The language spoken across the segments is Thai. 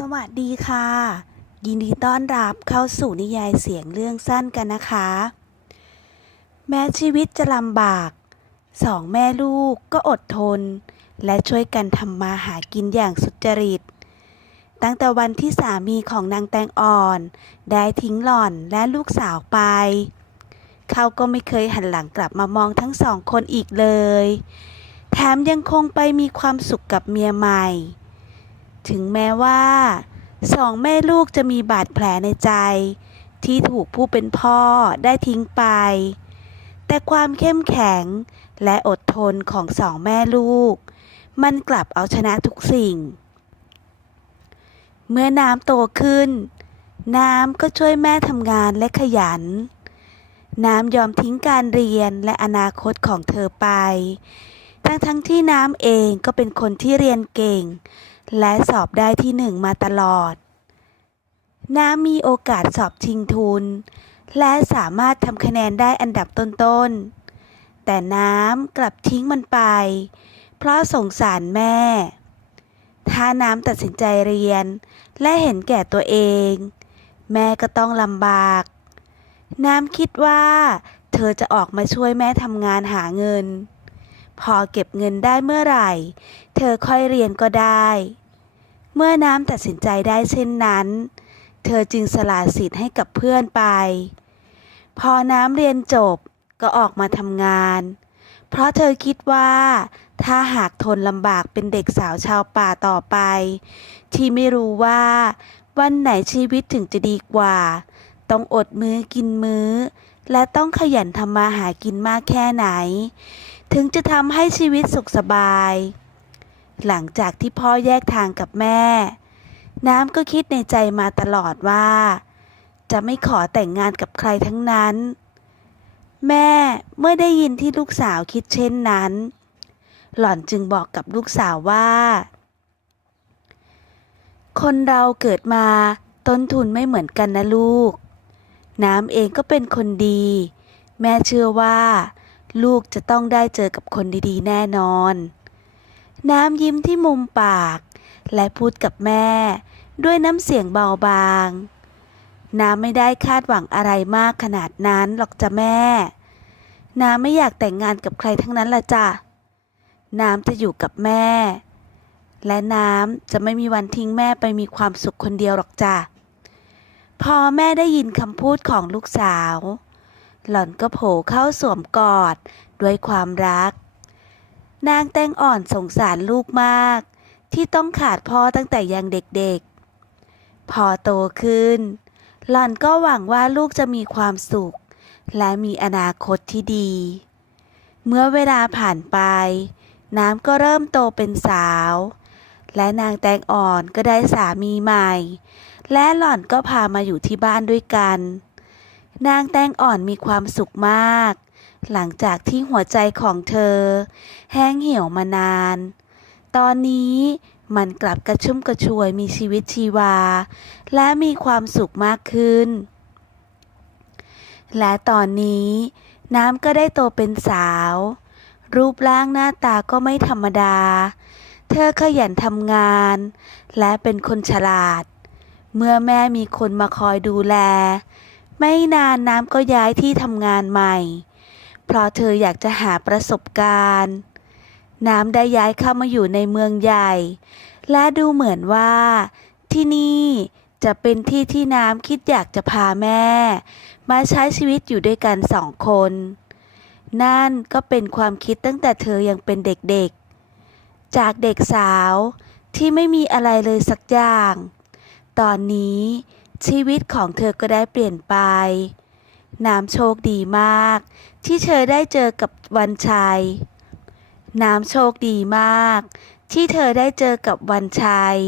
สวัสดีค่ะ ยินดีต้อนรับเข้าสู่นิยายเสียงเรื่องสั้นกันนะคะ แม้ชีวิตจะลำบาก สองแม่ลูกก็อดทน และช่วยกันทำมาหากินอย่างสุจริต ตั้งแต่วันที่สามีของนางแตงอ่อน ได้ทิ้งหล่อนและลูกสาวไป เขาก็ไม่เคยหันหลังกลับมามองทั้งสองคนอีกเลย แถมยังคงไปมีความสุขกับเมียใหม่ ถึงแม้ว่าสองแม่ลูกจะมีบาดแผลในใจ ที่ถูกผู้เป็นพ่อได้ทิ้งไป แต่ความเข้มแข็งและอดทนของสองแม่ลูก มันกลับเอาชนะทุกสิ่ง เมื่อน้ำโตขึ้น น้ำก็ช่วยแม่ทำงานและขยัน น้ำยอมทิ้งการเรียนและอนาคตของเธอไป ทั้งทั้งที่น้ำเองก็เป็นคนที่เรียนเก่ง และสอบได้ที่หนึ่งมาตลอด น้ำมีโอกาสสอบชิงทุน และสามารถทำคะแนนได้อันดับต้นๆ แต่น้ำกลับทิ้งมันไป เพราะสงสารแม่ ถ้าน้ำตัดสินใจเรียน และเห็นแก่ตัวเอง แม่ก็ต้องลำบาก น้ำคิดว่าเธอจะออกมาช่วยแม่ทำงานหาเงิน พอเก็บเงินได้เมื่อไหร่ เธอค่อยเรียนก็ได้ เมื่อน้ำตัดสินใจได้เช่นนั้น เธอจึงสละสิทธิ์ให้กับเพื่อนไป พอน้ำเรียนจบก็ออกมาทำงาน เพราะเธอคิดว่า ถ้าหากทนลำบากเป็นเด็กสาวชาวป่าต่อไป ที่ไม่รู้ว่า วันไหนชีวิตถึงจะดีกว่า ต้องอดมื้อกินมื้อ และต้องขยันทำมาหากินมากแค่ไหน ถึงจะทำให้ชีวิตสุขสบาย หลังจากที่พ่อแยกทางกับแม่ น้ำก็คิดในใจมาตลอดว่า จะไม่ขอแต่งงานกับใครทั้งนั้น แม่เมื่อได้ยินที่ลูกสาวคิดเช่นนั้น หล่อนจึงบอกกับลูกสาวว่า คนเราเกิดมาต้นทุนไม่เหมือนกันนะลูก น้ำเองก็เป็นคนดี แม่เชื่อว่า ลูกจะต้องได้เจอกับคนดีๆ แน่นอน น้ำยิ้มที่มุมปาก และพูดกับแม่ ด้วยน้ำเสียงเบาบาง น้ำไม่ได้คาดหวังอะไรมากขนาดนั้นหรอกจ้ะแม่ น้ำไม่อยากแต่งงานกับใครทั้งนั้นละจ้ะ น้ำจะอยู่กับแม่ และน้ำจะไม่มีวันทิ้งแม่ไปมีความสุขคนเดียวหรอกจ้ะ พอแม่ได้ยินคำพูดของลูกสาว หล่อนก็โผล่เข้าสวมกอดด้วยความรัก นางแตงอ่อนสงสารลูกมาก ที่ต้องขาดพ่อตั้งแต่ยังเด็กๆ พอโตขึ้น หล่อนก็หวังว่าลูกจะมีความสุข และมีอนาคตที่ดี เมื่อเวลาผ่านไป น้ำก็เริ่มโตเป็นสาว และนางแตงอ่อนก็ได้สามีใหม่ และหล่อนก็พามาอยู่ที่บ้านด้วยกัน นางแตงอ่อนมีความสุขมาก หลังจากที่หัวใจของเธอ แห้งเหี่ยวมานาน ตอนนี้มันกลับกระชุ่มกระชวยมีชีวิตชีวา และมีความสุขมากขึ้น และตอนนี้น้ำก็ได้โตเป็นสาว รูปร่างหน้าตาก็ไม่ธรรมดา เธอขยันทำงาน และเป็นคนฉลาด เมื่อแม่มีคนมาคอยดูแล ไม่นานน้ำก็ย้ายที่ทำงานใหม่ เพราะเธออยากจะหาประสบการณ์ น้ำได้ย้ายเข้ามาอยู่ในเมืองใหญ่ และดูเหมือนว่า ที่นี่จะเป็นที่ที่น้ำคิดอยากจะพาแม่ มาใช้ชีวิตอยู่ด้วยกันสองคน นั่นก็เป็นความคิดตั้งแต่เธอยังเป็นเด็กๆ จากเด็กสาวที่ไม่มีอะไรเลยสักอย่าง ตอนนี้ชีวิตของเธอก็ได้เปลี่ยนไป น้ำโชคดีมาก ที่เธอได้เจอกับวันชัย น้ำโชคดีมาก ที่เธอได้เจอกับวันชัย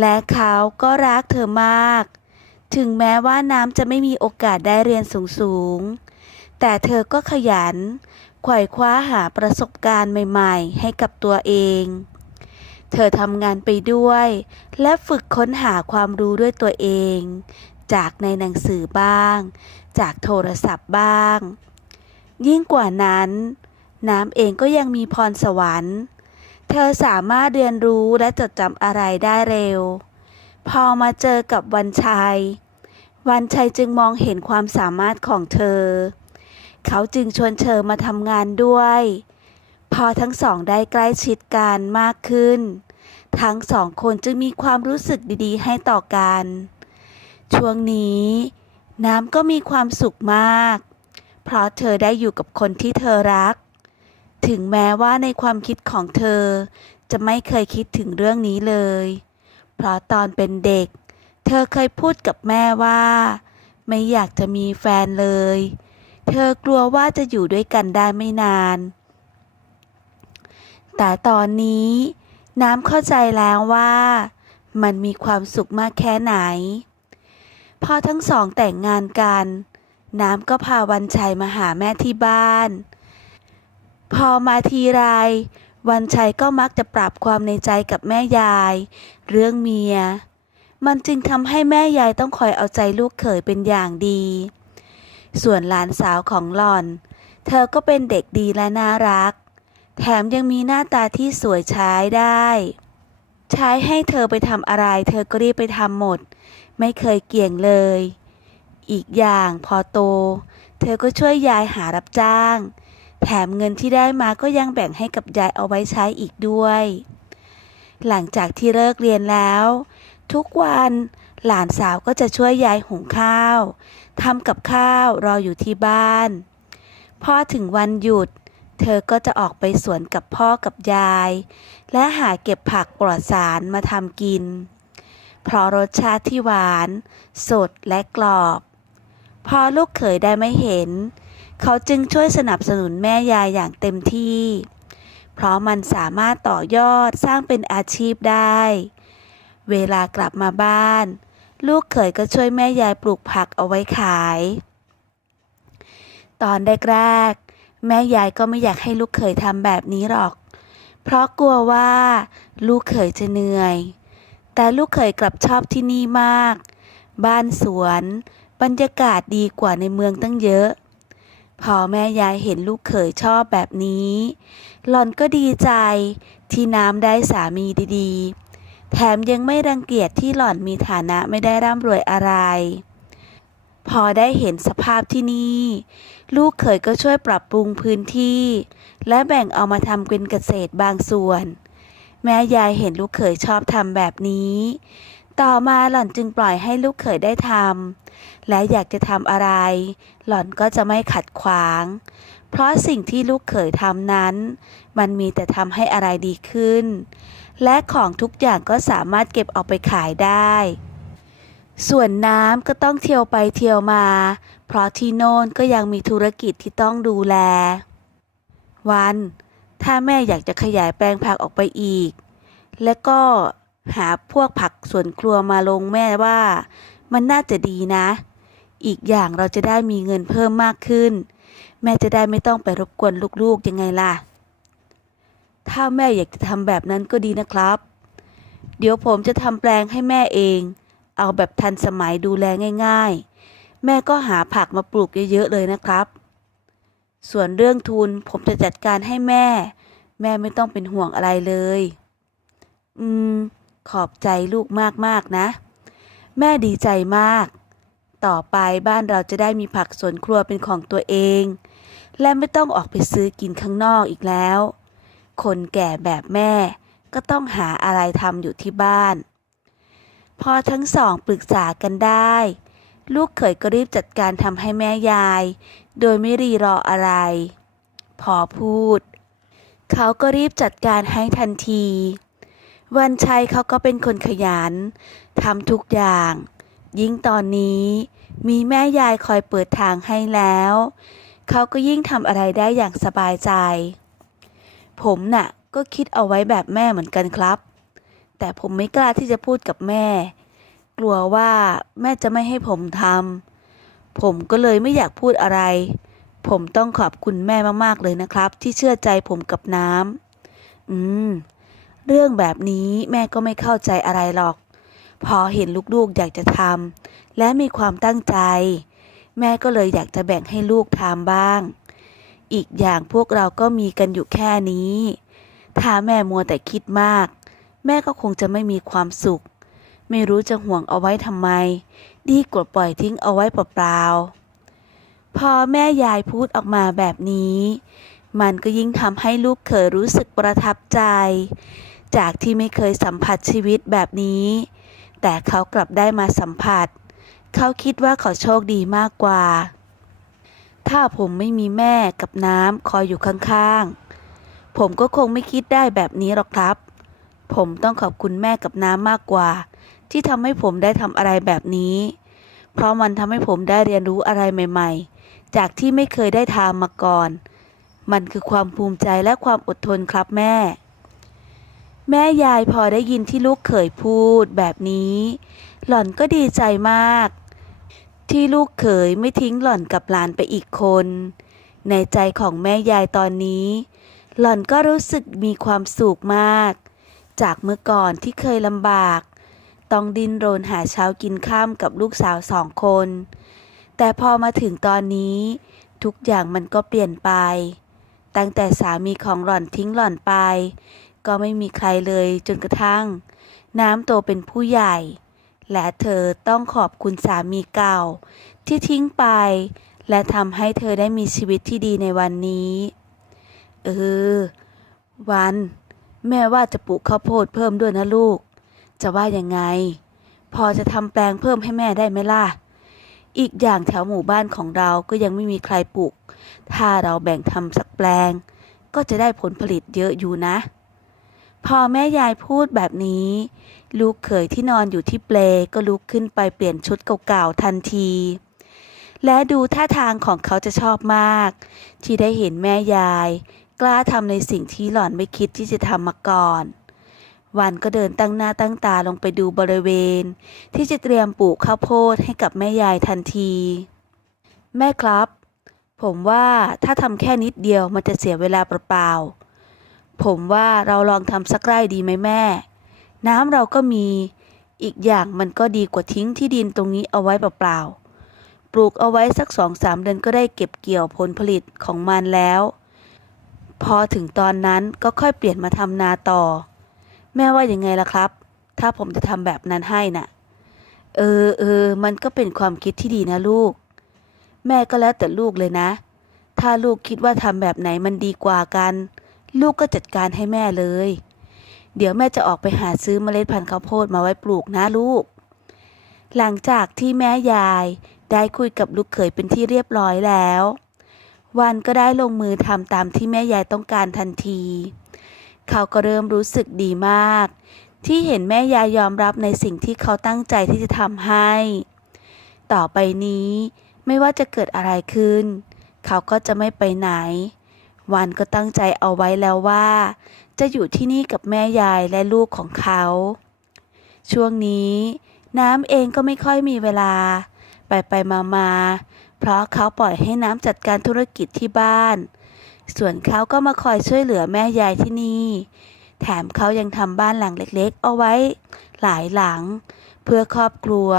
และเขาก็รักเธอมาก ถึงแม้ว่าน้ำจะไม่มีโอกาสได้เรียนสูงๆ แต่เธอก็ขยันไขว่คว้าหาประสบการณ์ใหม่ๆ ให้กับตัวเอง เธอทำงานไปด้วย และฝึกค้นหาความรู้ด้วยตัวเอง จากในหนังสือบ้าง จากโทรศัพท์บ้าง ยิ่งกว่านั้น น้ำเองก็ยังมีพรสวรรค์ เธอสามารถเรียนรู้และจดจำอะไรได้เร็ว พอมาเจอกับวันชัย วันชัยจึงมองเห็นความสามารถของเธอ เขาจึงชวนเธอมาทำงานด้วย พอทั้งสองได้ใกล้ชิดกันมากขึ้น ทั้งสองคนจึงมีความรู้สึกดีๆ ให้ต่อกัน ช่วงนี้ น้ำก็มีความสุขมาก เพราะเธอได้อยู่กับคนที่เธอรัก ถึงแม้ว่าในความคิดของเธอ จะไม่เคยคิดถึงเรื่องนี้เลย เพราะตอนเป็นเด็ก เธอเคยพูดกับแม่ว่า ไม่อยากจะมีแฟนเลย เธอกลัวว่าจะอยู่ด้วยกันได้ไม่นาน แต่ตอนนี้น้ำเข้าใจแล้วว่า มันมีความสุขมากแค่ไหน พอทั้งสองแต่งงานกัน น้ำก็พาวันชัยมาหาแม่ที่บ้าน พอมาทีไร วันชัยก็มักจะปรับความในใจกับแม่ยาย เรื่องเมีย มันจึงทำให้แม่ยายต้องคอยเอาใจลูกเขยเป็นอย่างดี ส่วนหลานสาวของหล่อน เธอก็เป็นเด็กดีและน่ารัก แถมยังมีหน้าตาที่สวยใช้ได้ ใช้ให้เธอไปทำอะไร เธอก็รีบไปทำหมด ไม่เคยเกี่ยงเลย อีกอย่างพอโต เธอก็ช่วยยายหารับจ้าง แถมเงินที่ได้มาก็ยังแบ่งให้กับยายเอาไว้ใช้อีกด้วย หลังจากที่เลิกเรียนแล้ว ทุกวันหลานสาวก็จะช่วยยายหุงข้าวทำกับข้าวรออยู่ที่บ้านพอถึงวันหยุด เธอก็จะออกไปสวนกับพ่อกับยาย และหาเก็บผักปลอดสารมาทำกิน เพราะรสชาติที่หวาน สดและกรอบ พอลูกเขยได้ไม่เห็น เขาจึงช่วยสนับสนุนแม่ยายอย่างเต็มที่ เพราะมันสามารถต่อยอดสร้างเป็นอาชีพได้ เวลากลับมาบ้าน ลูกเขยก็ช่วยแม่ยายปลูกผักเอาไว้ขาย ตอนแรกๆแม่ยายก็ไม่อยากให้ลูกเขยทำแบบนี้หรอก เพราะกลัวว่า ลูกเขยจะเหนื่อย แต่ลูกเขยกลับชอบที่นี่มาก บ้านสวน บรรยากาศดีกว่าในเมืองตั้งเยอะ พอแม่ยายเห็นลูกเขยชอบแบบนี้ หล่อนก็ดีใจที่น้ำได้สามีดีๆ แถมยังไม่รังเกียจที่หล่อนมีฐานะไม่ได้ร่ำรวยอะไร พอได้เห็นสภาพที่นี่ ลูกเขยก็ช่วยปรับปรุงพื้นที่ และแบ่งเอามาทำเป็นเกษตรบางส่วน แม่ยายเห็นลูกเขยชอบทำแบบนี้ ต่อมาหล่อนจึงปล่อยให้ลูกเขยได้ทำและอยากจะทำอะไร หล่อนก็จะไม่ขัดขวาง เพราะสิ่งที่ลูกเขยทำนั้น มันมีแต่ทำให้อะไรดีขึ้น และของทุกอย่างก็สามารถเก็บเอาไปขายได้ ส่วนน้ำก็ต้องเที่ยวไปเที่ยวมา เพราะที่โน่นก็ยังมีธุรกิจที่ต้องดูแล วัน ถ้าแม่อยากจะขยายแปลงผักออกไปอีก และก็ หาพวกผักสวนครัวมาลงแม่ว่า มันน่าจะดีนะ อีกอย่างเราจะได้มีเงินเพิ่มมากขึ้น แม่จะได้ไม่ต้องไปรบกวนลูกๆยังไงล่ะ ถ้าแม่อยากจะทำแบบนั้นก็ดีนะครับ เดี๋ยวผมจะทำแปลงให้แม่เอง เอาแบบทันสมัยดูแลง่าย ๆ แม่ก็หาผักมาปลูกเยอะๆเลยนะครับ ส่วนเรื่องทุนผมจะจัดการให้แม่ แม่ไม่ต้องเป็นห่วงอะไรเลย อืม ขอบใจลูกมากๆนะ แม่ดีใจมาก ต่อไปบ้านเราจะได้มีผักสวนครัวเป็นของตัวเอง และไม่ต้องออกไปซื้อกินข้างนอกอีกแล้ว คนแก่แบบแม่ก็ต้องหาอะไรทำอยู่ที่บ้าน พอทั้งสองปรึกษากันได้ ลูกเขยก็รีบจัดการทำให้แม่ยาย โดยไม่รีรออะไร พอพูด เขาก็รีบจัดการให้ทันที วันชัยเขาก็เป็นคนขยันทำทุกอย่าง ยิ่งตอนนี้มีแม่ยายคอยเปิดทางให้แล้ว เขาก็ยิ่งทำอะไรได้อย่างสบายใจ ผมน่ะก็คิดเอาไว้แบบแม่เหมือนกันครับ แต่ผมไม่กล้าที่จะพูดกับแม่ กลัวว่าแม่จะไม่ให้ผมทำผมก็เลยไม่อยากพูดอะไร ผมต้องขอบคุณแม่มากๆเลยนะครับ ที่เชื่อใจผมกับน้ำอืม เรื่องแบบนี้แม่ก็ไม่เข้าใจอะไรหรอก พอเห็นลูกๆอยากจะทำและมีความตั้งใจ แม่ก็เลยอยากจะแบ่งให้ลูกทำบ้าง อีกอย่างพวกเราก็มีกันอยู่แค่นี้ ถ้าแม่มัวแต่คิดมาก แม่ก็คงจะไม่มีความสุข ไม่รู้จะห่วงเอาไว้ทำไม ดีกว่าปล่อยทิ้งเอาไว้เปล่าๆพอแม่ยายพูดออกมาแบบนี้มันก็ยิ่งทำให้ลูกเขยรู้สึกประทับใจ จากที่ไม่เคยสัมผัสชีวิตแบบนี้ แต่เขากลับได้มาสัมผัส เขาคิดว่าเขาโชคดีมากกว่า ถ้าผมไม่มีแม่กับน้ำคอยอยู่ข้างๆ ผมก็คงไม่คิดได้แบบนี้หรอกครับ ผมต้องขอบคุณแม่กับน้ำมากกว่า ที่ทำให้ผมได้ทำอะไรแบบนี้ เพราะมันทำให้ผมได้เรียนรู้อะไรใหม่ ๆ จากที่ไม่เคยได้ทำมาก่อน มันคือความภูมิใจและความอดทนครับแม่ แม่ยายพอได้ยินที่ลูกเขยพูดแบบนี้ หล่อนก็ดีใจมาก ที่ลูกเขยไม่ทิ้งหล่อนกับหลานไปอีกคน ในใจของแม่ยายตอนนี้ หล่อนก็รู้สึกมีความสุขมาก จากเมื่อก่อนที่เคยลำบาก ต้องดิ้นรนหาเช้ากินข้ามกับลูกสาวสองคน แต่พอมาถึงตอนนี้ ทุกอย่างมันก็เปลี่ยนไป ตั้งแต่สามีของหล่อนทิ้งหล่อนไป ก็ไม่มีใครเลยจนกระทั่ง น้ำโตเป็นผู้ใหญ่ และเธอต้องขอบคุณสามีเก่า ที่ทิ้งไป และทำให้เธอได้มีชีวิตที่ดีในวันนี้ เออ วัน แม่ว่าจะปลูกข้าวโพดเพิ่มด้วยนะลูก จะว่ายังไง พอจะทำแปลงเพิ่มให้แม่ได้ไหมล่ะ อีกอย่างแถวหมู่บ้านของเราก็ยังไม่มีใครปลูก ถ้าเราแบ่งทำสักแปลงก็จะได้ผลผลิตเยอะอยู่นะ พอแม่ยายพูดแบบนี้ ลูกเขยที่นอนอยู่ที่เปลก็ลุกขึ้นไปเปลี่ยนชุดเก่าๆทันที และดูท่าทางของเขาจะชอบมาก ที่ได้เห็นแม่ยาย กล้าทำในสิ่งที่หล่อนไม่คิดที่จะทำมาก่อนวันก็เดินตั้งหน้าตั้งตาลงไปดูบริเวณ ที่จะเตรียมปลูกข้าวโพดให้กับแม่ยายทันที แม่ครับ ผมว่าถ้าทำแค่นิดเดียวมันจะเสียเวลาเปล่าๆ ผมว่าเราลองทำสักไร่ดีไหมแม่ น้ำเราก็มี อีกอย่างมันก็ดีกว่าทิ้งที่ดินตรงนี้เอาไว้เปล่าๆ ปลูกเอาไว้สักสองสามเดือนก็ได้เก็บเกี่ยวผลผลิตของมันแล้ว พอถึงตอนนั้นก็ค่อยเปลี่ยนมาทำนาต่อ แม่ว่ายังไงล่ะครับ ถ้าผมจะทำแบบนั้นให้น่ะ เออเออ มันก็เป็นความคิดที่ดีนะลูก แม่ก็แล้วแต่ลูกเลยนะ ถ้าลูกคิดว่าทำแบบไหนมันดีกว่ากัน ลูกก็จัดการให้แม่เลย เดี๋ยวแม่จะออกไปหาซื้อเมล็ดพันธุ์ข้าวโพดมาไว้ปลูกนะลูก หลังจากที่แม่ยายได้คุยกับลูกเขยเป็นที่เรียบร้อยแล้ว วันก็ได้ลงมือทำตามที่แม่ยายต้องการทันที เขาก็เริ่มรู้สึกดีมาก ที่เห็นแม่ยายยอมรับในสิ่งที่เขาตั้งใจที่จะทำให้ ต่อไปนี้ไม่ว่าจะเกิดอะไรขึ้น เขาก็จะไม่ไปไหน วันก็ตั้งใจเอาไว้แล้วว่า จะอยู่ที่นี่กับแม่ยายและลูกของเขา ช่วงนี้น้ำเองก็ไม่ค่อยมีเวลา ไปไปมามาเพราะเขาปล่อยให้น้ำจัดการธุรกิจที่บ้าน ส่วนเขาก็มาคอยช่วยเหลือแม่ยายที่นี่ แถมเขายังทำบ้านหลังเล็กๆ เอาไว้ หลายหลัง เพื่อครอบครัว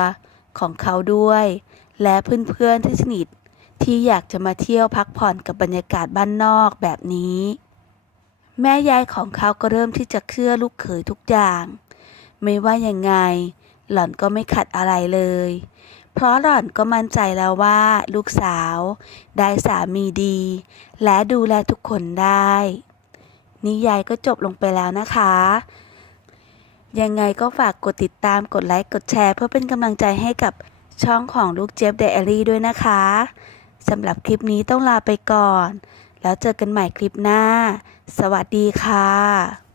ของเขาด้วย และเพื่อนๆที่สนิท ที่อยากจะมาเที่ยวพักผ่อนกับบรรยากาศบ้านนอกแบบนี้ แม่ยายของเขาก็เริ่มที่จะเชื่อลูกเขยทุกอย่าง ไม่ว่ายังไง หล่อนก็ไม่ขัดอะไรเลย เพราะหล่อนก็มั่นใจแล้วว่าลูกสาว ได้สามีดี และดูแลทุกคนได้ นิยายก็จบลงไปแล้วนะคะ ยังไงก็ฝากกดติดตามกดไลค์กดแชร์ เพื่อเป็นกำลังใจให้กับช่องของลูกเจฟเดอรี่ด้วยนะคะ สำหรับคลิปนี้ต้องลาไปก่อน แล้วเจอกันใหม่คลิปหน้า สวัสดีค่ะ